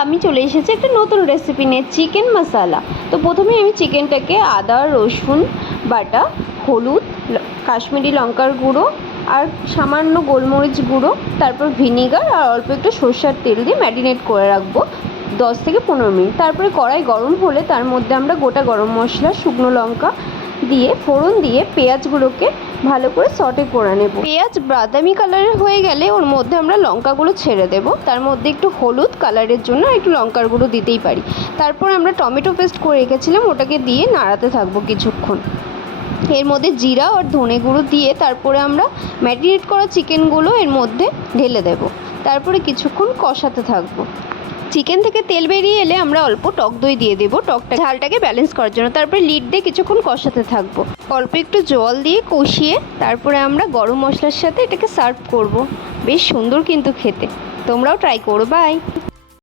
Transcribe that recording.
আমি চলে এসেছি একটা নতুন রেসিপি নিয়ে, চিকেন মশলা। তো প্রথমে আমি চিকেনটাকে আদা রসুন বাটা, হলুদ, কাশ্মীরি লঙ্কার গুঁড়ো আর সামান্য গোলমরিচ গুঁড়ো, তারপর ভিনিগার আর অল্প একটু সরষের তেল দিয়ে ম্যারিনেট করে রাখবো 10 থেকে 15 মিনিট। তারপরে কড়াই গরম হলে তার মধ্যে আমরা গোটা গরম মশলা, শুকনো লঙ্কা দিয়ে ফোড়ন দিয়ে পেঁয়াজগুলোকে ভালো করে সটে করে নেব। পেঁয়াজ বাদামি কালারের হয়ে গেলে ওর মধ্যে আমরা লঙ্কাগুলো ছেড়ে দেব। তার মধ্যে একটু হলুদ কালারের জন্য একটু লঙ্কার গুঁড়ো দিতেই পারি। তারপর আমরা টমেটো পেস্ট করে রেখেছিলাম, ওটাকে দিয়ে নাড়াতে থাকবো কিছুক্ষণ। এর মধ্যে জিরা আর ধনে গুঁড়ো দিয়ে তারপরে আমরা ম্যারিনেট করা চিকেনগুলো এর মধ্যে ঢেলে দেব। তারপরে কিছুক্ষণ কষাতে থাকবো। চিকেন থেকে তেল বেরিয়ে এলে আমরা অল্প টক দই দিয়ে দেবো, টকটা ঝালটাকে ব্যালেন্স করার জন্য। তারপরে লিড দিয়ে কিছুক্ষণ কষাতে থাকবো। অল্প একটু জল দিয়ে কষিয়ে তারপরে আমরা গরম মশলার সাথে এটাকে সার্ভ করব। বেশ সুন্দর কিন্তু খেতে, তোমরাও ট্রাই করো। বাই।